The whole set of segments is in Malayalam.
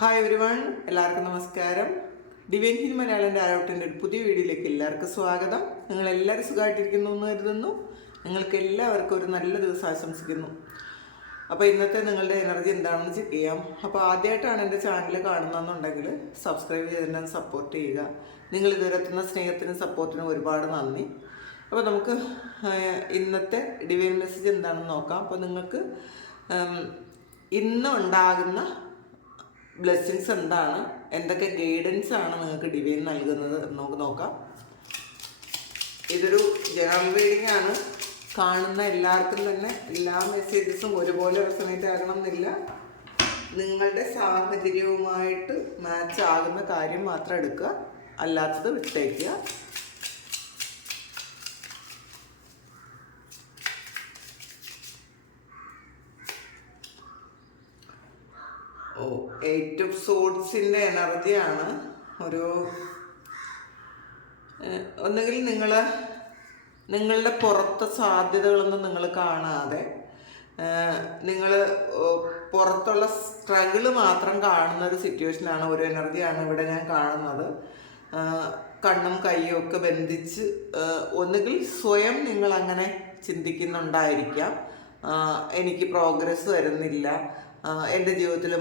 ഹായ് എവരിവൺ, എല്ലാവർക്കും നമസ്കാരം. ഡിവൈൻ ഹിൽ മലയാളം ആരോട്ടിൻ്റെ ഒരു പുതിയ വീഡിയോയിലേക്ക് എല്ലാവർക്കും സ്വാഗതം. നിങ്ങളെല്ലാവരും സുഖമായിട്ടിരിക്കുന്നു എന്ന് കരുതുന്നു. നിങ്ങൾക്ക് എല്ലാവർക്കും ഒരു നല്ല ദിവസം ആശംസിക്കുന്നു. അപ്പോൾ ഇന്നത്തെ നിങ്ങളുടെ എനർജി എന്താണെന്ന് ചെക്ക് ചെയ്യാം. അപ്പോൾ ആദ്യമായിട്ടാണ് എൻ്റെ ചാനൽ കാണുന്നതെന്നുണ്ടെങ്കിൽ സബ്സ്ക്രൈബ് ചെയ്തിട്ട് സപ്പോർട്ട് ചെയ്യുക. നിങ്ങൾ ഇതുവരെ എത്തുന്ന സ്നേഹത്തിനും സപ്പോർട്ടിനും ഒരുപാട് നന്ദി. അപ്പോൾ നമുക്ക് ഇന്നത്തെ ഡിവൈൻ മെസ്സേജ് എന്താണെന്ന് നോക്കാം. അപ്പോൾ നിങ്ങൾക്ക് ഇന്ന് ഉണ്ടാകുന്ന ബ്ലെസ്സിങ്സ് എന്താണ്, എന്തൊക്കെ ഗൈഡൻസ് ആണ് നിങ്ങൾക്ക് ഡിവൈൻ നൽകുന്നത് എന്ന് നമുക്ക് നോക്കാം. ഇതൊരു ജനറൽ റീഡിംഗ് ആണ്. കാണുന്ന എല്ലാവർക്കും തന്നെ എല്ലാ മെസ്സേജസും ഒരുപോലെ റെസണേറ്റ് ആകണം എന്നില്ല. നിങ്ങളുടെ സാഹചര്യവുമായിട്ട് മാച്ച് ആകുന്ന കാര്യം മാത്രം എടുക്കുക, അല്ലാത്തത് വിട്ടേക്കുക. എയ്റ്റ് ഓഫ് സോഡ്സിൻ്റെ എനർജിയാണ്. ഒന്നുകിൽ നിങ്ങളുടെ പുറത്തെ സാധ്യതകളൊന്നും നിങ്ങൾ കാണാതെ നിങ്ങൾ പുറത്തുള്ള സ്ട്രഗിള് മാത്രം കാണുന്ന ഒരു സിറ്റുവേഷനാണ്, ഒരു എനർജിയാണ് ഇവിടെ ഞാൻ കാണുന്നത്. കണ്ണും കൈയും ഒക്കെ ബന്ധിച്ച് ഒന്നുകിൽ സ്വയം നിങ്ങളങ്ങനെ ചിന്തിക്കുന്നുണ്ടായിരിക്കാം, എനിക്ക് പ്രോഗ്രസ് വരുന്നില്ല, എൻ്റെ ജീവിതത്തിൽ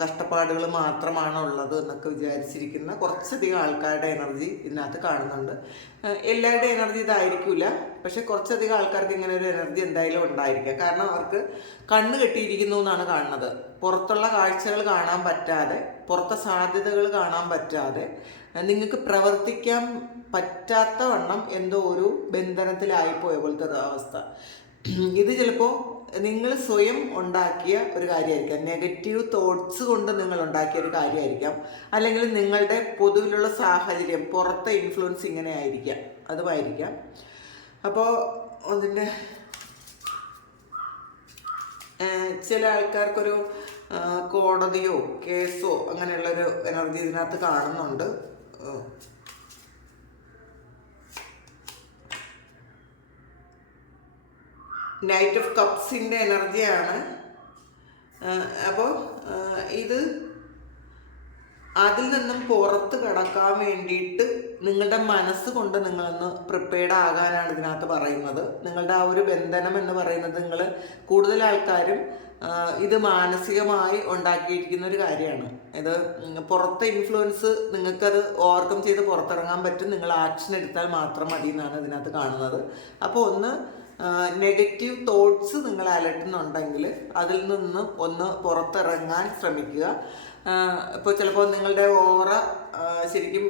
കഷ്ടപ്പാടുകൾ മാത്രമാണ് ഉള്ളത് എന്നൊക്കെ വിചാരിച്ചിരിക്കുന്ന കുറച്ചധികം ആൾക്കാരുടെ എനർജി ഇതിനകത്ത് കാണുന്നുണ്ട്. എല്ലാവരുടെ എനർജി ഇതായിരിക്കില്ല, പക്ഷെ കുറച്ചധികം ആൾക്കാർക്ക് ഇങ്ങനെ ഒരു എനർജി എന്തായാലും ഉണ്ടായിരിക്കാം. കാരണം അവർക്ക് കണ്ണ് കെട്ടിയിരിക്കുന്നു എന്നാണ് കാണുന്നത്. പുറത്തുള്ള കാഴ്ചകൾ കാണാൻ പറ്റാതെ, പുറത്തെ സാധ്യതകൾ കാണാൻ പറ്റാതെ, നിങ്ങൾക്ക് പ്രവർത്തിക്കാൻ പറ്റാത്ത വണ്ണം എന്തോ ഒരു ബന്ധനത്തിലായിപ്പോയ പോലത്തെ അവസ്ഥ. ഇത് ചിലപ്പോൾ നിങ്ങൾ സ്വയം ഉണ്ടാക്കിയ ഒരു കാര്യമായിരിക്കാം, നെഗറ്റീവ് തോട്ട്സ് കൊണ്ട് നിങ്ങൾ ഉണ്ടാക്കിയ ഒരു കാര്യമായിരിക്കാം, അല്ലെങ്കിൽ നിങ്ങളുടെ പൊതുവിലുള്ള സാഹചര്യം, പുറത്തെ ഇൻഫ്ലുവൻസ് ഇങ്ങനെ ആയിരിക്കാം, അതുമായിരിക്കാം. അപ്പോൾ അതിൻ്റെ ചില ആൾക്കാർക്കൊരു കോടതിയോ കേസോ അങ്ങനെയുള്ളൊരു എനർജി ഇതിനകത്ത് കാണുന്നുണ്ട്. നൈറ്റ് ഓഫ് കപ്സിൻ്റെ എനർജിയാണ്. അപ്പോൾ ഇത് അതിൽ നിന്നും പുറത്ത് കടക്കാൻ വേണ്ടിയിട്ട് നിങ്ങളുടെ മനസ്സ് കൊണ്ട് നിങ്ങളൊന്ന് പ്രിപ്പയർഡ് ആകാനാണ് ഇതിനകത്ത് പറയുന്നത്. നിങ്ങളുടെ ആ ഒരു ബന്ധനം എന്ന് പറയുന്നത്, നിങ്ങൾ കൂടുതൽ ആൾക്കാരും ഇത് മാനസികമായി ഉണ്ടാക്കിയിരിക്കുന്ന ഒരു കാര്യമാണ്. ഇത് പുറത്തെ ഇൻഫ്ലുവൻസ് നിങ്ങൾക്കത് ഓവർകം ചെയ്ത് പുറത്തിറങ്ങാൻ പറ്റും, നിങ്ങൾ ആക്ഷൻ എടുത്താൽ മാത്രം മതി എന്നാണ് ഇതിനകത്ത് കാണുന്നത്. അപ്പോൾ ഒന്ന് നെഗറ്റീവ് തോട്ട്സ് നിങ്ങൾ അലട്ടുന്നുണ്ടെങ്കിൽ അതിൽ നിന്ന് ഒന്ന് പുറത്തിറങ്ങാൻ ശ്രമിക്കുക. ഇപ്പോൾ ചിലപ്പോൾ നിങ്ങളുടെ ഓറ ശരിക്കും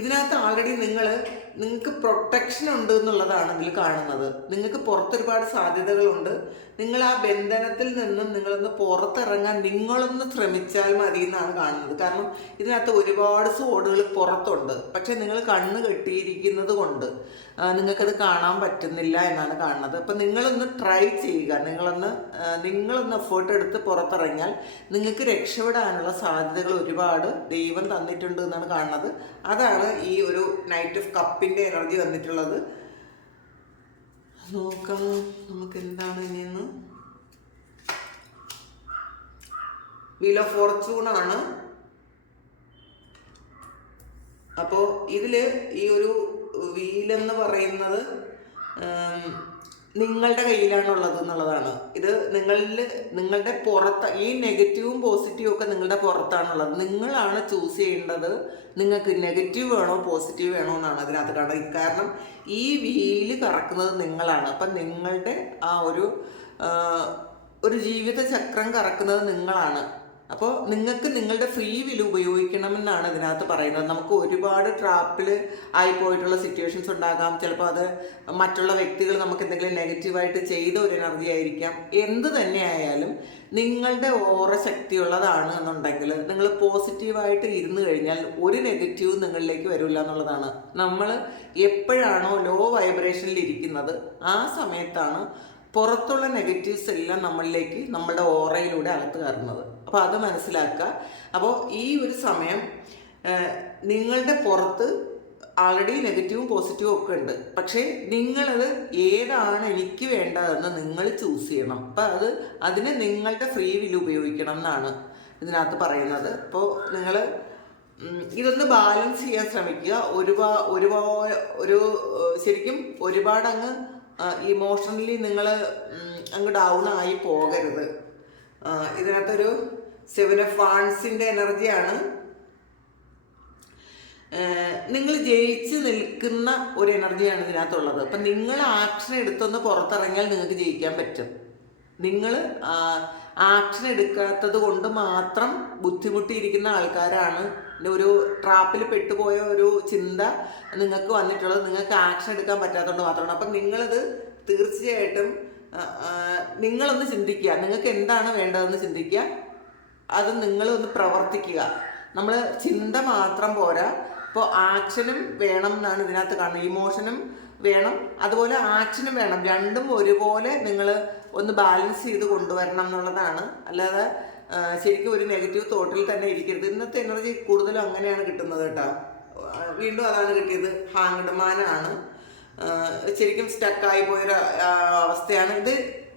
ഇതിനകത്ത് ആൾറെഡി നിങ്ങൾക്ക് പ്രൊട്ടക്ഷൻ ഉണ്ട് എന്നുള്ളതാണ് ഇതിൽ കാണുന്നത്. നിങ്ങൾക്ക് പുറത്തൊരുപാട് സാധ്യതകളുണ്ട്. നിങ്ങൾ ആ ബന്ധനത്തിൽ നിന്നും നിങ്ങളൊന്ന് പുറത്തിറങ്ങാൻ നിങ്ങളൊന്ന് ശ്രമിച്ചാൽ മതി എന്നാണ് കാണുന്നത്. കാരണം ഇതിനകത്ത് ഒരുപാട് സോഡുകൾ പുറത്തുണ്ട്, പക്ഷെ നിങ്ങൾ കണ്ണ് കെട്ടിയിരിക്കുന്നത് കൊണ്ട് നിങ്ങൾക്കത് കാണാൻ പറ്റുന്നില്ല എന്നാണ് കാണുന്നത്. അപ്പം നിങ്ങളൊന്ന് ട്രൈ ചെയ്യുക, നിങ്ങളൊന്ന് എഫേർട്ട് എടുത്ത് പുറത്തിറങ്ങിയാൽ നിങ്ങൾക്ക് രക്ഷപ്പെടാനുള്ള സാധ്യതകൾ ഒരുപാട് ദൈവം തന്നിട്ടുണ്ട് എന്നാണ് കാണുന്നത്. അതാണ് ഈ ഒരു നൈറ്റ് ഓഫ് കപ്പിൻ്റെ എനർജി വന്നിട്ടുള്ളത്. നോക്കാം നമുക്ക് എന്താണ് ഇനിയെന്ന്. Wheel of ഫോർച്യൂണാണ്. അപ്പോൾ ഇതിൽ ഈ ഒരു വീലെന്ന് പറയുന്നത് നിങ്ങളുടെ കയ്യിലാണുള്ളത് എന്നുള്ളതാണ്. ഇത് നിങ്ങളുടെ പുറത്ത്, ഈ നെഗറ്റീവും പോസിറ്റീവും ഒക്കെ നിങ്ങളുടെ പുറത്താണുള്ളത്. നിങ്ങളാണ് ചൂസ് ചെയ്യേണ്ടത്, നിങ്ങൾക്ക് നെഗറ്റീവ് വേണോ പോസിറ്റീവ് വേണോ എന്നാണ് അതിനകത്ത് കാണുന്നത്. കാരണം ഈ വീല് കറക്കുന്നത് നിങ്ങളാണ്. അപ്പം നിങ്ങളുടെ ആ ഒരു ജീവിത ചക്രം കറക്കുന്നത് നിങ്ങളാണ്. അപ്പോൾ നിങ്ങൾക്ക് നിങ്ങളുടെ ഫ്രീ വിൽ ഉപയോഗിക്കണമെന്നാണ് ഇതിനകത്ത് പറയുന്നത്. നമുക്ക് ഒരുപാട് ട്രാപ്പിൽ ആയിപ്പോയിട്ടുള്ള സിറ്റുവേഷൻസ് ഉണ്ടാകാം. ചിലപ്പോൾ അത് മറ്റുള്ള വ്യക്തികൾ നമുക്ക് എന്തെങ്കിലും നെഗറ്റീവായിട്ട് ചെയ്ത ഒരു എനർജി ആയിരിക്കാം. എന്ത് തന്നെ ആയാലും നിങ്ങളുടെ ഓറ ശക്തിയുള്ളതാണ് എന്നുണ്ടെങ്കിൽ നിങ്ങൾ പോസിറ്റീവായിട്ട് ഇരുന്ന് കഴിഞ്ഞാൽ ഒരു നെഗറ്റീവ് നിങ്ങളിലേക്ക് വരില്ല എന്നുള്ളതാണ്. നമ്മൾ എപ്പോഴാണോ ലോ വൈബ്രേഷനിൽ ഇരിക്കുന്നത് ആ സമയത്താണ് പുറത്തുള്ള നെഗറ്റീവ്സ് എല്ലാം നമ്മളിലേക്ക്, നമ്മളുടെ ഓറയിലൂടെ അകത്ത് കയറുന്നത്. അപ്പോൾ അത് മനസ്സിലാക്കുക. അപ്പോൾ ഈ ഒരു സമയം നിങ്ങളുടെ പുറത്ത് ആൾറെഡി നെഗറ്റീവും പോസിറ്റീവും ഒക്കെ ഉണ്ട്. പക്ഷേ നിങ്ങളത് ഏതാണ് എനിക്ക് വേണ്ടതെന്ന് നിങ്ങൾ ചൂസ് ചെയ്യണം. അപ്പം അതിന് നിങ്ങളുടെ ഫ്രീ വിൽ ഉപയോഗിക്കണം എന്നാണ് ഇതിനകത്ത് പറയുന്നത്. അപ്പോൾ നിങ്ങൾ ഇതൊന്ന് ബാലൻസ് ചെയ്യാൻ ശ്രമിക്കുക. ഒരു ശരിക്കും ഒരുപാട് അങ്ങ് ഇമോഷണലി നിങ്ങൾ അങ്ങ് ഡൗൺ ആയി പോകരുത്. ഇതിനകത്തൊരു 7 of Wandsന്റെ എനർജിയാണ്. നിങ്ങൾ ജയിച്ച് നിൽക്കുന്ന ഒരു എനർജിയാണ് ഇതിനകത്തുള്ളത്. അപ്പം നിങ്ങൾ ആക്ഷൻ എടുത്തൊന്ന് പുറത്തിറങ്ങിയാൽ നിങ്ങൾക്ക് ജയിക്കാൻ പറ്റും. നിങ്ങൾ ആക്ഷൻ എടുക്കാത്തത് കൊണ്ട് മാത്രം ബുദ്ധിമുട്ടിയിരിക്കുന്ന ആൾക്കാരാണ്. ഒരു ട്രാപ്പിൽ പെട്ടുപോയ ഒരു ചിന്ത നിങ്ങൾക്ക് വന്നിട്ടുള്ളത് നിങ്ങൾക്ക് ആക്ഷൻ എടുക്കാൻ പറ്റാത്തതുകൊണ്ട് മാത്രമാണ്. അപ്പം നിങ്ങളത് തീർച്ചയായിട്ടും നിങ്ങളൊന്ന് ചിന്തിക്കുക. നിങ്ങൾക്ക് എന്താണ് വേണ്ടതെന്ന് ചിന്തിക്കുക. അത് നിങ്ങളൊന്ന് പ്രവർത്തിക്കുക. നമ്മൾ ചിന്ത മാത്രം പോരാ. ഇപ്പോൾ ആക്ഷനും വേണം എന്നാണ് ഇതിനകത്ത് കാണുന്നത്. ഇമോഷനും വേണം, അതുപോലെ ആക്ഷനും വേണം. രണ്ടും ഒരുപോലെ നിങ്ങൾ ഒന്ന് ബാലൻസ് ചെയ്ത് കൊണ്ടുവരണം എന്നുള്ളതാണ്. അല്ലാതെ ശരിക്കും ഒരു നെഗറ്റീവ് തോട്ടിൽ തന്നെ ഇരിക്കരുത്. ഇന്നത്തെ എനർജി കൂടുതലും അങ്ങനെയാണ് കിട്ടുന്നത് കേട്ടോ. വീണ്ടും അതാണ് കിട്ടിയത്. ഹാങ്ഡ് മാനാണ്. ശരിക്കും സ്റ്റക്കായി പോയൊരു അവസ്ഥയാണ് ഇത്.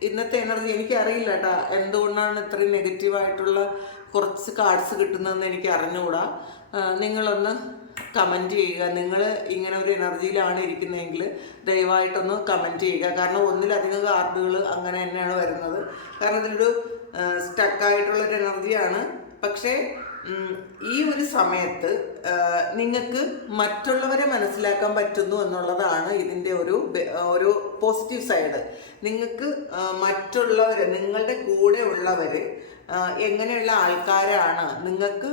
ഇന്നത്തെ എനർജി എനിക്കറിയില്ല കേട്ടോ എന്തുകൊണ്ടാണ് ഇത്രയും നെഗറ്റീവായിട്ടുള്ള കുറച്ച് കാർഡ്സ് കിട്ടുന്നതെന്ന് എനിക്ക് അറിഞ്ഞുകൂടാ. നിങ്ങളൊന്ന് കമൻറ്റ് ചെയ്യുക. നിങ്ങൾ ഇങ്ങനെ ഒരു എനർജിയിലാണ് ഇരിക്കുന്നതെങ്കിൽ ദയവായിട്ടൊന്ന് കമൻറ്റ് ചെയ്യുക. കാരണം ഒന്നിലധികം കാർഡുകൾ അങ്ങനെ തന്നെയാണ് വരുന്നത്. കാരണം ഇതിലൊരു സ്റ്റക്കായിട്ടുള്ളൊരു എനർജിയാണ്. പക്ഷേ ഈ ഒരു സമയത്ത് നിങ്ങൾക്ക് മറ്റുള്ളവരെ മനസ്സിലാക്കാൻ പറ്റുന്നു എന്നുള്ളതാണ് ഇതിൻ്റെ ഒരു പോസിറ്റീവ് സൈഡ്. നിങ്ങൾക്ക് മറ്റുള്ളവരെ, നിങ്ങളുടെ കൂടെ ഉള്ളവർ എങ്ങനെയുള്ള ആൾക്കാരാണ്, നിങ്ങൾക്ക്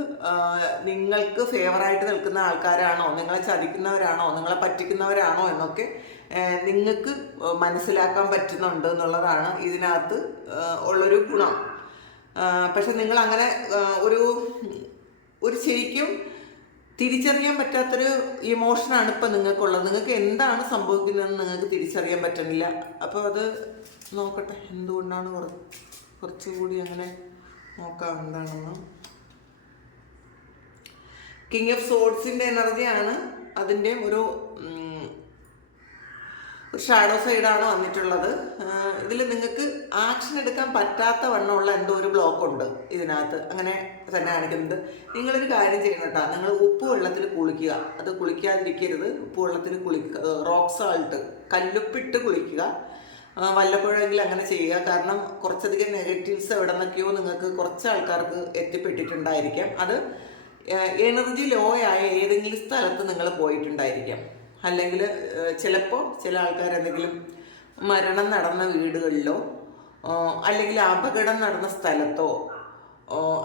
ഫേവറായിട്ട് നിൽക്കുന്ന ആൾക്കാരാണോ, നിങ്ങളെ ചതിക്കുന്നവരാണോ, നിങ്ങളെ പറ്റിക്കുന്നവരാണോ എന്നൊക്കെ നിങ്ങൾക്ക് മനസ്സിലാക്കാൻ പറ്റുന്നുണ്ട് എന്നുള്ളതാണ് ഇതിനകത്ത് ഉള്ളൊരു ഗുണം. പക്ഷെ നിങ്ങൾ അങ്ങനെ ഒരു ശരിക്കും തിരിച്ചറിയാൻ പറ്റാത്തൊരു ഇമോഷനാണ് ഇപ്പം നിങ്ങൾക്കുള്ളത്. നിങ്ങൾക്ക് എന്താണ് സംഭവിക്കുന്നതെന്ന് നിങ്ങൾക്ക് തിരിച്ചറിയാൻ പറ്റുന്നില്ല. അപ്പോൾ അത് നോക്കട്ടെ എന്തുകൊണ്ടാണ് കുറച്ചുകൂടി അങ്ങനെ നോക്കാം എന്താണെന്ന്. കിങ് ഓഫ് സോഡ്സിൻ്റെ എനർജിയാണ്. അതിൻ്റെയും ഒരു ഷാഡോ സൈഡാണ് വന്നിട്ടുള്ളത്. ഇതിൽ നിങ്ങൾക്ക് ആക്ഷൻ എടുക്കാൻ പറ്റാത്ത വണ്ണമുള്ള എന്തോ ഒരു ബ്ലോക്ക് ഉണ്ട് ഇതിനകത്ത്. അങ്ങനെ തന്നെ കാണിക്കുന്നത്. നിങ്ങളൊരു കാര്യം ചെയ്യണം കേട്ടോ. നിങ്ങൾ ഉപ്പ് വെള്ളത്തിൽ കുളിക്കുക. അത് കുളിക്കാതിരിക്കരുത്. ഉപ്പ് വെള്ളത്തിൽ റോക്ക് സാൾട്ട്, കല്ലുപ്പിട്ട് കുളിക്കുക. വല്ലപ്പോഴെങ്കിലും അങ്ങനെ ചെയ്യുക. കാരണം കുറച്ചധികം നെഗറ്റീവ്സ് എവിടെ നിന്നൊക്കെയോ നിങ്ങൾക്ക് കുറച്ച് ആൾക്കാർക്ക് എത്തിപ്പെട്ടിട്ടുണ്ടായിരിക്കാം. അത് എനർജി ലോ ആയ ഏതെങ്കിലും സ്ഥലത്ത് നിങ്ങൾ പോയിട്ടുണ്ടായിരിക്കാം. അല്ലെങ്കിൽ ചിലപ്പോൾ ചില ആൾക്കാർ എന്തെങ്കിലും മരണം നടന്ന വീടുകളിലോ അല്ലെങ്കിൽ അപകടം നടന്ന സ്ഥലത്തോ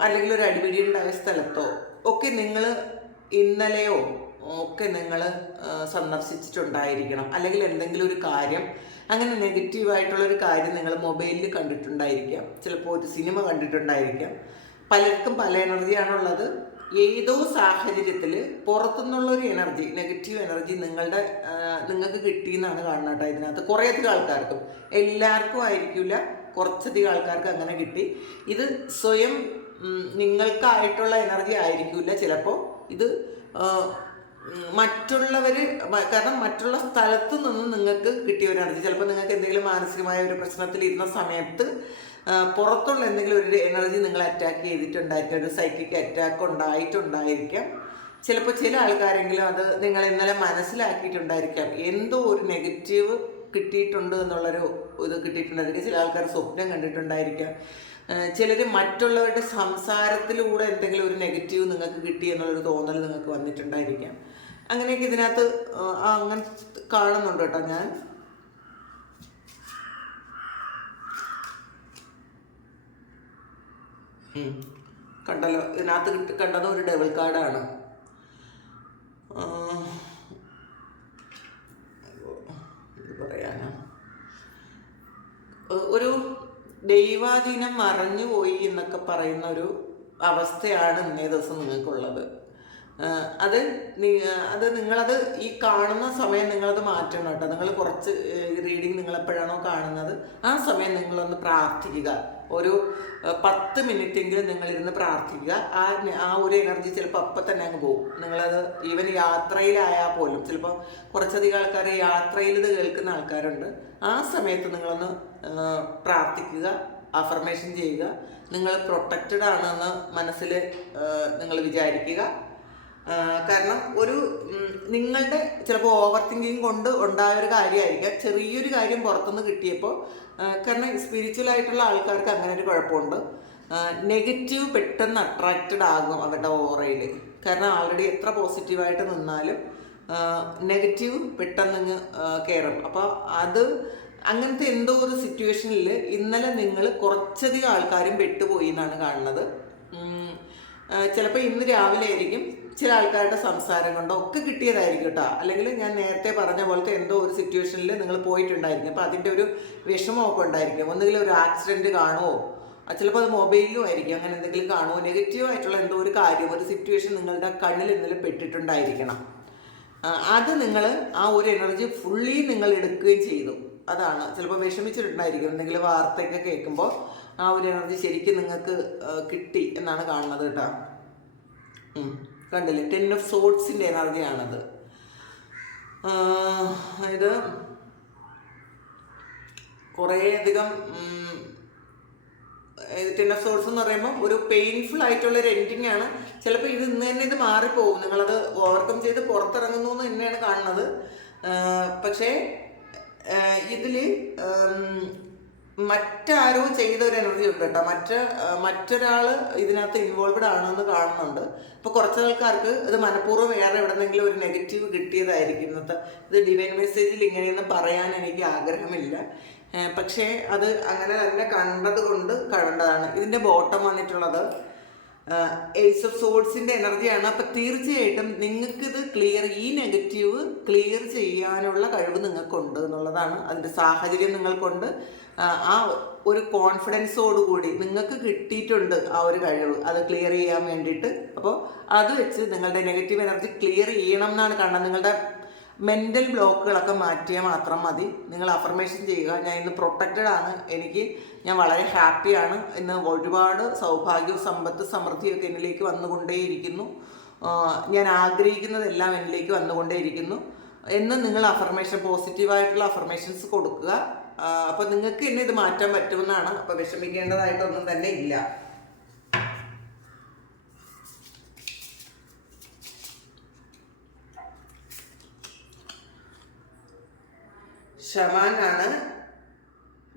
അല്ലെങ്കിൽ ഒരു അടിപിടി ഉണ്ടായ സ്ഥലത്തോ ഒക്കെ നിങ്ങൾ ഇന്നലെയോ ഒക്കെ നിങ്ങൾ സന്ദർശിച്ചിട്ടുണ്ടായിരിക്കണം. അല്ലെങ്കിൽ എന്തെങ്കിലും ഒരു കാര്യം, അങ്ങനെ നെഗറ്റീവായിട്ടുള്ളൊരു കാര്യം നിങ്ങൾ മൊബൈലിൽ കണ്ടിട്ടുണ്ടായിരിക്കാം. ചിലപ്പോൾ ഒരു സിനിമ കണ്ടിട്ടുണ്ടായിരിക്കാം. പലർക്കും പല എനർജിയാണുള്ളത്. ഏതോ സാഹചര്യത്തിൽ പുറത്തുനിന്നുള്ളൊരു എനർജി, നെഗറ്റീവ് എനർജി നിങ്ങൾക്ക് കിട്ടിയെന്നാണ് കാണുന്നത് കേട്ടോ. ഇതിനകത്ത് കുറേയധികം ആൾക്കാർക്കും, എല്ലാവർക്കും ആയിരിക്കില്ല, കുറച്ചധികം ആൾക്കാർക്ക് അങ്ങനെ കിട്ടി. ഇത് സ്വയം നിങ്ങൾക്കായിട്ടുള്ള എനർജി ആയിരിക്കില്ല. ചിലപ്പോൾ ഇത് മറ്റുള്ളവർ, കാരണം മറ്റുള്ള സ്ഥലത്തു നിന്നും നിങ്ങൾക്ക് കിട്ടിയ ഒരു എനർജി. ചിലപ്പോൾ നിങ്ങൾക്ക് എന്തെങ്കിലും മാനസികമായ ഒരു പ്രശ്നത്തിൽ ഇരുന്ന സമയത്ത് പുറത്തുള്ള എന്തെങ്കിലും ഒരു എനർജി നിങ്ങളെ അറ്റാക്ക് ചെയ്തിട്ടുണ്ടായിരിക്കാം. ഒരു സൈക്കിക് അറ്റാക്ക് ഉണ്ടായിട്ടുണ്ടായിരിക്കാം. ചിലപ്പോൾ ചില ആൾക്കാരെങ്കിലും അത് നിങ്ങൾ ഇന്നലെ മനസ്സിലാക്കിയിട്ടുണ്ടായിരിക്കാം. എന്തോ ഒരു നെഗറ്റീവ് കിട്ടിയിട്ടുണ്ട് എന്നുള്ളൊരു ഇത് കിട്ടിയിട്ടുണ്ടായിരിക്കും. ചില ആൾക്കാർ സ്വപ്നം കണ്ടിട്ടുണ്ടായിരിക്കാം. ചിലർ മറ്റുള്ളവരുടെ സംസാരത്തിലൂടെ എന്തെങ്കിലും ഒരു നെഗറ്റീവ് നിങ്ങൾക്ക് കിട്ടി എന്നുള്ളൊരു തോന്നൽ നിങ്ങൾക്ക് വന്നിട്ടുണ്ടായിരിക്കാം. അങ്ങനെയൊക്കെ ഇതിനകത്ത് അങ്ങനെ കാണുന്നുണ്ട് കേട്ടോ ഞാൻ. കണ്ടല്ലോ, ഇതിനകത്ത് കണ്ടത് ഒരു ഡബിൾ കാർഡാണ്. പറയാനാ, ഒരു ദൈവാധീനം മറഞ്ഞുപോയി എന്നൊക്കെ പറയുന്ന ഒരു അവസ്ഥയാണ് ഇന്നേ ദിവസം നിങ്ങൾക്കുള്ളത്. അത് നിങ്ങളത് ഈ കാണുന്ന സമയം നിങ്ങളത് മാറ്റണം കേട്ടോ. നിങ്ങൾ കുറച്ച് റീഡിങ് നിങ്ങളെപ്പോഴാണോ കാണുന്നത് ആ സമയം നിങ്ങളൊന്ന് പ്രാർത്ഥിക്കുക. ഒരു 10 മിനിറ്റെങ്കിലും നിങ്ങളിരുന്ന് പ്രാർത്ഥിക്കുക. ആ ഒരു എനർജി ചിലപ്പോൾ അപ്പം തന്നെ അങ്ങ് പോകും. നിങ്ങളത് ഈവൻ യാത്രയിലായാൽ പോലും, ചിലപ്പോൾ കുറച്ചധികം ആൾക്കാർ യാത്രയിൽ ഇത് കേൾക്കുന്ന ആൾക്കാരുണ്ട്. ആ സമയത്ത് നിങ്ങളൊന്ന് പ്രാർത്ഥിക്കുക. അഫർമേഷൻ ചെയ്യുക. നിങ്ങൾ പ്രൊട്ടക്റ്റഡ് ആണെന്ന് മനസ്സിൽ നിങ്ങൾ വിചാരിക്കുക. കാരണം നിങ്ങളുടെ ചിലപ്പോൾ ഓവർ തിങ്കിങ് കൊണ്ട് ഉണ്ടായൊരു കാര്യമായിരിക്കാം, ചെറിയൊരു കാര്യം പുറത്തുനിന്ന് കിട്ടിയപ്പോൾ. കാരണം സ്പിരിച്വൽ ആയിട്ടുള്ള ആൾക്കാർക്ക് അങ്ങനെ ഒരു കുഴപ്പമുണ്ട്, നെഗറ്റീവ് പെട്ടെന്ന് അട്രാക്റ്റഡ് ആകും അവരുടെ ഓറയിൽ. കാരണം ആൾറെഡി എത്ര പോസിറ്റീവായിട്ട് നിന്നാലും നെഗറ്റീവ് പെട്ടെന്ന് കയറും. അപ്പോൾ അങ്ങനത്തെ എന്തോ ഒരു സിറ്റുവേഷനിൽ ഇന്നലെ നിങ്ങൾ കുറച്ചധികം ആൾക്കാരും പെട്ടുപോയി എന്നാണ് കാണുന്നത്. ചിലപ്പോൾ ഇന്ന് രാവിലെ ആയിരിക്കും, ചില ആൾക്കാരുടെ സംസാരം കൊണ്ടോ ഒക്കെ കിട്ടിയതായിരിക്കും കേട്ടോ. അല്ലെങ്കിൽ ഞാൻ നേരത്തെ പറഞ്ഞ പോലത്തെ എന്തോ ഒരു സിറ്റുവേഷനിൽ നിങ്ങൾ പോയിട്ടുണ്ടായിരിക്കും. അപ്പോൾ അതിൻ്റെ ഒരു വിഷമമൊക്കെ ഉണ്ടായിരിക്കും. ഒന്നുകിൽ ഒരു ആക്സിഡൻറ്റ് കാണുമോ, ചിലപ്പോൾ അത് മൊബൈലിലും ആയിരിക്കും, അങ്ങനെ എന്തെങ്കിലും കാണുമോ. നെഗറ്റീവായിട്ടുള്ള എന്തോ ഒരു കാര്യം, ഒരു സിറ്റുവേഷൻ നിങ്ങളുടെ കണ്ണിൽ ഇന്നലെ പെട്ടിട്ടുണ്ടായിരിക്കണം. അത് നിങ്ങൾ ആ ഒരു എനർജി ഫുള്ളി നിങ്ങൾ എടുക്കുകയും ചെയ്തു. അതാണ് ചിലപ്പോൾ വിഷമിച്ചിട്ടുണ്ടായിരിക്കും. എന്തെങ്കിലും വാർത്തയൊക്കെ കേൾക്കുമ്പോൾ ആ ഒരു എനർജി ശരിക്കും നിങ്ങൾക്ക് കിട്ടി എന്നാണ് കാണുന്നത് കേട്ടോ. കണ്ടില്ലേ, 10 ഓഫ് സോർട്സിൻ്റെ എനർജിയാണത്. ഇത് കുറേയധികം 10 ഓഫ് സോർട്സ് എന്ന് പറയുമ്പോൾ ഒരു പെയിൻഫുൾ ആയിട്ടുള്ളൊരു എൻഡിങ് ആണ്. ചിലപ്പോൾ ഇന്ന് തന്നെ ഇത് മാറിപ്പോകും, നിങ്ങളത് ഓവർകം ചെയ്ത് പുറത്തിറങ്ങുന്നു എന്ന് തന്നെയാണ് കാണുന്നത്. പക്ഷേ ഇതിൽ മറ്റാരോ ചെയ്ത ഒരു എനർജി ഉണ്ട് കേട്ടോ. മറ്റൊരാൾ ഇതിനകത്ത് ഇൻവോൾവ്ഡ് ആണെന്ന് കാണുന്നുണ്ട്. ഇപ്പോൾ കുറച്ച് ആൾക്കാർക്ക് ഇത് മനഃപൂർവ്വം വേറെ എവിടെന്നെങ്കിലും ഒരു നെഗറ്റീവ് കിട്ടിയതായിരിക്കും. ഇത് ഡിവൈൻ മെസ്സേജിൽ ഇങ്ങനെയൊന്നും പറയാൻ എനിക്ക് ആഗ്രഹമില്ല, പക്ഷേ അത് അങ്ങനെ തന്നെ കണ്ടതുകൊണ്ട് കണ്ടതാണ്. ഇതിൻ്റെ ബോട്ടം വന്നിട്ടുള്ളത് ഏസ് ഓഫ് സോർഡ്സിൻ്റെ എനർജിയാണ്. അപ്പം തീർച്ചയായിട്ടും നിങ്ങൾക്കിത് ഈ നെഗറ്റീവ് ക്ലിയർ ചെയ്യാനുള്ള കഴിവ് നിങ്ങൾക്കുണ്ട് എന്നുള്ളതാണ്. അതിൻ്റെ സാഹചര്യം നിങ്ങൾക്കുണ്ട്. ആ ഒരു കോൺഫിഡൻസോടുകൂടി നിങ്ങൾക്ക് കിട്ടിയിട്ടുണ്ട് ആ ഒരു കഴിവ്, അത് ക്ലിയർ ചെയ്യാൻ വേണ്ടിയിട്ട്. അപ്പോൾ അത് വെച്ച് നിങ്ങളുടെ നെഗറ്റീവ് എനർജി ക്ലിയർ ചെയ്യണം എന്നാണ് കാണുന്നത്. നിങ്ങളുടെ മെൻ്റൽ ബ്ലോക്കുകളൊക്കെ മാറ്റിയാൽ മാത്രം മതി. നിങ്ങൾ അഫർമേഷൻ ചെയ്യുക, ഞാൻ ഇന്ന് പ്രൊട്ടക്റ്റഡ് ആണ്, ഞാൻ വളരെ ഹാപ്പിയാണ്, ഇന്ന് ഒരുപാട് സൗഭാഗ്യവും സമ്പത്ത് സമൃദ്ധിയൊക്കെ എന്നിലേക്ക് വന്നുകൊണ്ടേയിരിക്കുന്നു, ഞാൻ ആഗ്രഹിക്കുന്നതെല്ലാം എന്നിലേക്ക് വന്നുകൊണ്ടേയിരിക്കുന്നു എന്ന് നിങ്ങൾ അഫർമേഷൻ, പോസിറ്റീവായിട്ടുള്ള അഫർമേഷൻസ് കൊടുക്കുക. അപ്പോൾ നിങ്ങൾക്ക് എന്നെ ഇത് മാറ്റാൻ പറ്റുമെന്നാണ്. അപ്പോൾ വിഷമിക്കേണ്ടതായിട്ടൊന്നും തന്നെ ഇല്ല. ഷമാനാണ്,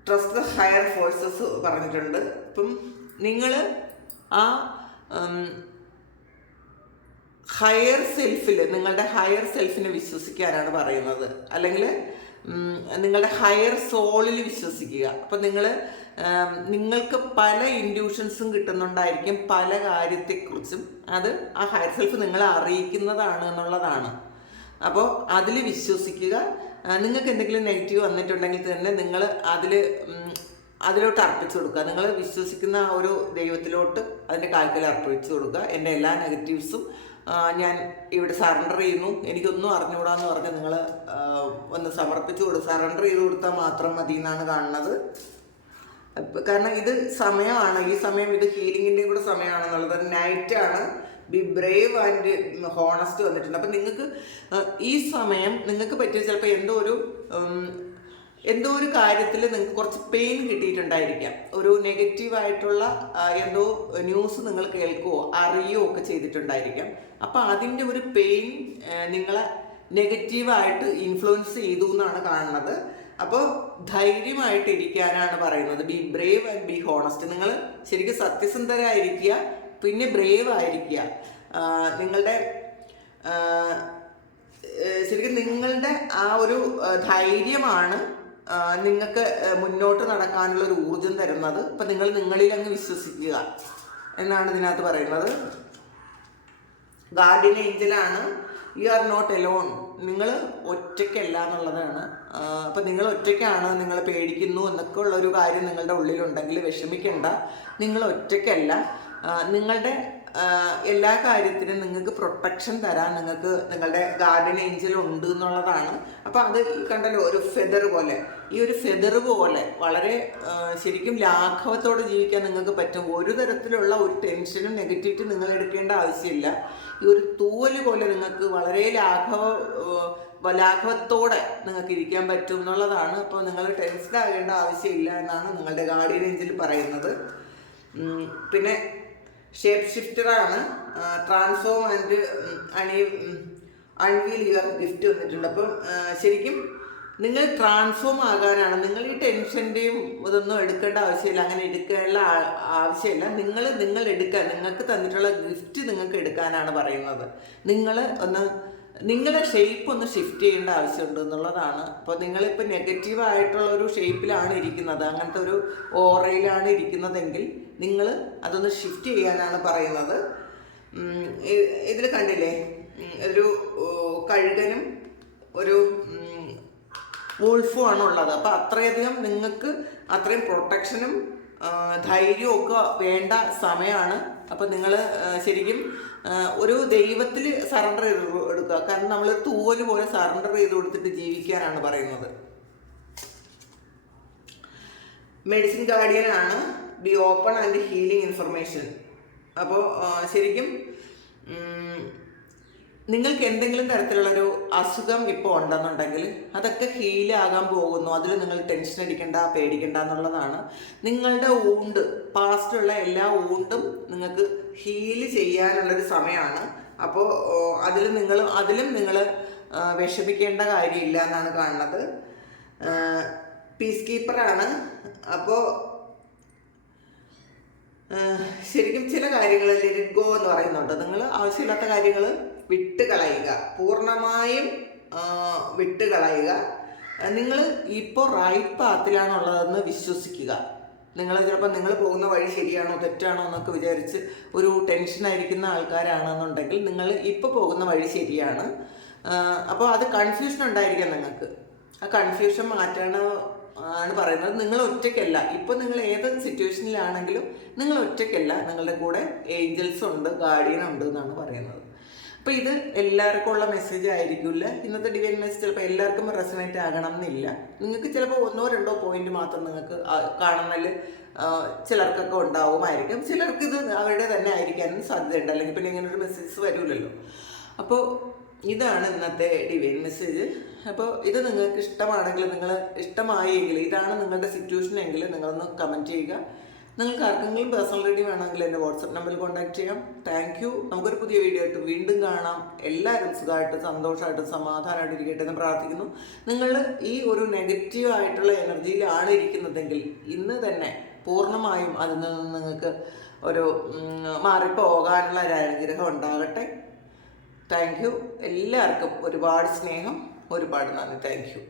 ട്രസ്റ്റ് ദ ഹയർ ഫോഴ്സസ് പറഞ്ഞിട്ടുണ്ട്. ഇപ്പം നിങ്ങൾ ആ ഹയർ സെൽഫിൽ, നിങ്ങളുടെ ഹയർ സെൽഫിനെ വിശ്വസിക്കാനാണ് പറയുന്നത്. അല്ലെങ്കിൽ നിങ്ങളുടെ ഹയർ സോളിൽ വിശ്വസിക്കുക. അപ്പം നിങ്ങൾക്ക് പല ഇൻഡ്യൂഷൻസും കിട്ടുന്നുണ്ടായിരിക്കും പല കാര്യത്തെക്കുറിച്ചും. അത് ആ ഹയർ സെൽഫ് നിങ്ങളെ അറിയിക്കുന്നതാണ് എന്നുള്ളതാണ്. അപ്പോൾ അതിൽ വിശ്വസിക്കുക. നിങ്ങൾക്ക് എന്തെങ്കിലും നെഗറ്റീവ് വന്നിട്ടുണ്ടെങ്കിൽ തന്നെ നിങ്ങൾ അതിലോട്ട് അർപ്പിച്ചു കൊടുക്കുക. നിങ്ങൾ വിശ്വസിക്കുന്ന ആ ഒരു ദൈവത്തിലോട്ട് അതിൻ്റെ കാൽക്കൽ അർപ്പിച്ചു കൊടുക്കുക. എൻ്റെ എല്ലാ നെഗറ്റീവ്സും ഞാൻ ഇവിടെ സറണ്ടർ ചെയ്യുന്നു, എനിക്കൊന്നും അറിഞ്ഞുകൂടാന്ന് പറഞ്ഞ് നിങ്ങൾ ഒന്ന് സമർപ്പിച്ചു കൊടുക്കുക. സറണ്ടർ ചെയ്ത് കൊടുത്താൽ മാത്രം മതി എന്നാണ് കാണുന്നത്. കാരണം ഇത് സമയമാണ്, ഈ സമയം ഇത് ഹീലിങ്ങിൻ്റെയും കൂടെ സമയമാണെന്നുള്ളത്. നൈറ്റാണ്. ബി ബ്രേവ് ആൻഡ് ഹോണസ്റ്റ് വന്നിട്ടുണ്ട്. അപ്പം നിങ്ങൾക്ക് ഈ സമയം നിങ്ങൾക്ക് പറ്റിയ ചിലപ്പോൾ എന്തോ ഒരു കാര്യത്തിൽ നിങ്ങൾക്ക് കുറച്ച് പെയിൻ കിട്ടിയിട്ടുണ്ടായിരിക്കാം. ഒരു നെഗറ്റീവായിട്ടുള്ള എന്തോ ന്യൂസ് നിങ്ങൾ കേൾക്കുകയോ അറിയുകയോ ഒക്കെ ചെയ്തിട്ടുണ്ടായിരിക്കാം. അപ്പോൾ അതിൻ്റെ ഒരു പെയിൻ നിങ്ങളെ നെഗറ്റീവായിട്ട് ഇൻഫ്ലുവൻസ് ചെയ്തു എന്നാണ് കാണുന്നത്. അപ്പോൾ ധൈര്യമായിട്ട് ഇരിക്കാനാണ് പറയുന്നത്. Be brave and be honest. നിങ്ങൾ ശരിക്കും സത്യസന്ധരായിരിക്കുക, പിന്നെ ബ്രേവ് ആയിരിക്കുക. ശരിക്കും നിങ്ങളുടെ ആ ഒരു ധൈര്യമാണ് നിങ്ങൾക്ക് മുന്നോട്ട് നടക്കാനുള്ള ഒരു ഊർജം തരുന്നത്. അപ്പം നിങ്ങൾ നിങ്ങളിൽ അങ്ങ് വിശ്വസിക്കുക എന്നാണ് ഇതിനകത്ത് പറയുന്നത്. ഗാർഡിയൻ ഏഞ്ചലാണ്. You are not alone. നിങ്ങൾ ഒറ്റയ്ക്കല്ല എന്നുള്ളതാണ്. അപ്പം നിങ്ങൾ ഒറ്റയ്ക്കാണ്, നിങ്ങൾ പേടിക്കുന്നു എന്നൊക്കെ ഉള്ളൊരു കാര്യം നിങ്ങളുടെ ഉള്ളിലുണ്ടെങ്കിൽ വിഷമിക്കേണ്ട. നിങ്ങൾ ഒറ്റയ്ക്കല്ല. നിങ്ങളുടെ എല്ലാ കാര്യത്തിനും നിങ്ങൾക്ക് പ്രൊട്ടക്ഷൻ തരാൻ നിങ്ങളുടെ ഗാർഡിയൻ ഏഞ്ചൽ ഉണ്ട് എന്നുള്ളതാണ്. അപ്പോൾ അത് കണ്ടല്ലോ, ഒരു ഫെദർ പോലെ, ഈ ഒരു ഫെദർ പോലെ വളരെ ശരിക്കും ലാഘവത്തോടെ ജീവിക്കാൻ നിങ്ങൾക്ക് പറ്റും. ഒരു തരത്തിലുള്ള ഒരു ടെൻഷനും നെഗറ്റിവിറ്റി നിങ്ങൾ എടുക്കേണ്ട ആവശ്യമില്ല. ഈ ഒരു തൂവല് പോലെ നിങ്ങൾക്ക് വളരെ ലാഘവത്തോടെ നിങ്ങൾക്ക് ഇരിക്കാൻ പറ്റും എന്നുള്ളതാണ്. അപ്പോൾ നിങ്ങൾ ടെൻസ്ഡ് ആകേണ്ട ആവശ്യമില്ല എന്നാണ് നിങ്ങളുടെ ഗാർഡിയൻ ഏഞ്ചൽ പറയുന്നത്. പിന്നെ ഷേപ്പ് ഷിഫ്റ്ററാണ്, transform and unveil your gift വന്നിട്ടുണ്ട്. അപ്പം ശരിക്കും നിങ്ങൾ ട്രാൻസ്ഫോം ആകാനാണ്. നിങ്ങൾ ഈ ടെൻഷൻ്റെയും ഇതൊന്നും എടുക്കേണ്ട ആവശ്യമില്ല, അങ്ങനെ എടുക്കാനുള്ള ആവശ്യമില്ല. നിങ്ങൾ എടുക്കാൻ, നിങ്ങൾക്ക് തന്നിട്ടുള്ള ഗിഫ്റ്റ് നിങ്ങൾക്ക് എടുക്കാനാണ് പറയുന്നത്. നിങ്ങളുടെ ഷേപ്പ് ഒന്ന് ഷിഫ്റ്റ് ചെയ്യേണ്ട ആവശ്യമുണ്ട് എന്നുള്ളതാണ്. അപ്പോൾ നിങ്ങളിപ്പോൾ നെഗറ്റീവായിട്ടുള്ള ഒരു ഷേപ്പിലാണ് ഇരിക്കുന്നത്, അങ്ങനത്തെ ഒരു ഓറയിലാണ് ഇരിക്കുന്നതെങ്കിൽ നിങ്ങൾ അതൊന്ന് ഷിഫ്റ്റ് ചെയ്യാനാണ് പറയുന്നത്. ഇതിൽ കണ്ടില്ലേ, ഒരു കഴുകനും ഒരു വോൾഫും ആണ് ഉള്ളത്. അപ്പോൾ അത്രയധികം നിങ്ങൾക്ക് അത്രയും പ്രൊട്ടക്ഷനും ധൈര്യവും ഒക്കെ വേണ്ട സമയമാണ്. അപ്പം നിങ്ങൾ ശരിക്കും ഒരു ദൈവത്തിൽ സറണ്ടർ ചെയ്ത് എടുക്കുക. കാരണം നമ്മൾ തൂവൽ പോലെ സറണ്ടർ ചെയ്ത് കൊടുത്തിട്ട് ജീവിക്കാനാണ് പറയുന്നത്. മെഡിസിൻ ഗാർഡിയനാണ്, be open and healing information. അപ്പോൾ ശരിക്കും നിങ്ങൾക്ക് എന്തെങ്കിലും തരത്തിലുള്ളൊരു അസുഖം ഇപ്പോൾ ഉണ്ടെന്നുണ്ടെങ്കിൽ അതൊക്കെ ഹീലാകാൻ പോകുന്നു. അതിൽ നിങ്ങൾ ടെൻഷൻ അടിക്കേണ്ട, പേടിക്കേണ്ട എന്നുള്ളതാണ്. നിങ്ങളുടെ ഊണ്ട്, പാസ്റ്റുള്ള എല്ലാ ഊണ്ടും നിങ്ങൾക്ക് ഹീല് ചെയ്യാനുള്ളൊരു സമയമാണ്. അപ്പോൾ അതിലും നിങ്ങൾ വിഷമിക്കേണ്ട കാര്യമില്ല എന്നാണ് കാണുന്നത്. പീസ് കീപ്പറാണ്. അപ്പോൾ ശരിക്കും ചില കാര്യങ്ങൾ ലെറ്റ് ഗോ എന്ന് പറയുന്നുണ്ട്. നിങ്ങൾ ആവശ്യമില്ലാത്ത കാര്യങ്ങൾ വിട്ടുകളയുക, പൂർണ്ണമായും വിട്ടുകളയുക. നിങ്ങൾ ഇപ്പോൾ റൈറ്റ് പാത്തിലാണുള്ളതെന്ന് വിശ്വസിക്കുക. ചിലപ്പോൾ നിങ്ങൾ പോകുന്ന വഴി ശരിയാണോ തെറ്റാണോ എന്നൊക്കെ വിചാരിച്ച് ഒരു ടെൻഷനായിരിക്കുന്ന ആൾക്കാരാണെന്നുണ്ടെങ്കിൽ നിങ്ങൾ ഇപ്പോൾ പോകുന്ന വഴി ശരിയാണ്. അപ്പോൾ അത് കൺഫ്യൂഷൻ ഉണ്ടായിരിക്കാം നിങ്ങൾക്ക്. ആ കൺഫ്യൂഷൻ മാറ്റാണ് പറയുന്നത്. നിങ്ങൾ ഒറ്റയ്ക്കല്ല. ഇപ്പോൾ നിങ്ങൾ ഏത് സിറ്റുവേഷനിലാണെങ്കിലും നിങ്ങൾ ഒറ്റയ്ക്കല്ല, നിങ്ങളുടെ കൂടെ ഏഞ്ചൽസ് ഉണ്ട്, ഗാർഡിയൻ ഉണ്ട് എന്നാണ് പറയുന്നത്. അപ്പോൾ ഇത് എല്ലാവർക്കും ഉള്ള മെസ്സേജ് ആയിരിക്കില്ല. ഇന്നത്തെ ഡിവൈൻ മെസ്സേജ് ചിലപ്പോൾ എല്ലാവർക്കും റെസണേറ്റ് ആകണം എന്നില്ല. നിങ്ങൾക്ക് ചിലപ്പോൾ 1-2 പോയിന്റ് മാത്രം നിങ്ങൾക്ക് കാണുന്നതിൽ ചിലർക്കൊക്കെ ഉണ്ടാവുമായിരിക്കും. ചിലർക്ക് ഇത് അവരുടെ തന്നെ ആയിരിക്കാനും സാധ്യതയുണ്ട്, അല്ലെങ്കിൽ പിന്നെ ഇങ്ങനൊരു മെസ്സേജ് വരില്ലല്ലോ. അപ്പോൾ ഇതാണ് ഇന്നത്തെ ഡിവൈൻ മെസ്സേജ്. അപ്പോൾ ഇത് നിങ്ങൾക്ക് ഇഷ്ടമാണെങ്കിൽ, ഇഷ്ടമായെങ്കിൽ, ഇതാണ് നിങ്ങളുടെ സിറ്റുവേഷൻ എങ്കിൽ നിങ്ങളൊന്ന് കമൻറ്റ് ചെയ്യുക. നിങ്ങൾക്ക് ആർക്കെങ്കിലും പേഴ്സണൽ റീഡിംഗ് വേണമെങ്കിൽ എൻ്റെ വാട്സപ്പ് നമ്പറിൽ കോൺടാക്ട് ചെയ്യാം. Thank you. നമുക്കൊരു പുതിയ വീഡിയോ ആയിട്ട് വീണ്ടും കാണാം. എല്ലാവരും സുഖമായിട്ട് സന്തോഷമായിട്ട് സമാധാനമായിട്ട് ഇരിക്കട്ടെ എന്ന് പ്രാർത്ഥിക്കുന്നു. നിങ്ങൾ ഈ ഒരു നെഗറ്റീവ് ആയിട്ടുള്ള എനർജിയിലാണ് ഇരിക്കുന്നതെങ്കിൽ ഇന്ന് തന്നെ പൂർണ്ണമായും അതിൽ നിന്ന് നിങ്ങൾക്ക് ഒരു മാറിപ്പോകാനുള്ള ഒരു അനുഗ്രഹം ഉണ്ടാകട്ടെ. Thank you. എല്ലാവർക്കും ഒരുപാട് സ്നേഹം, ഒരുപാട് നന്ദി. Thank you.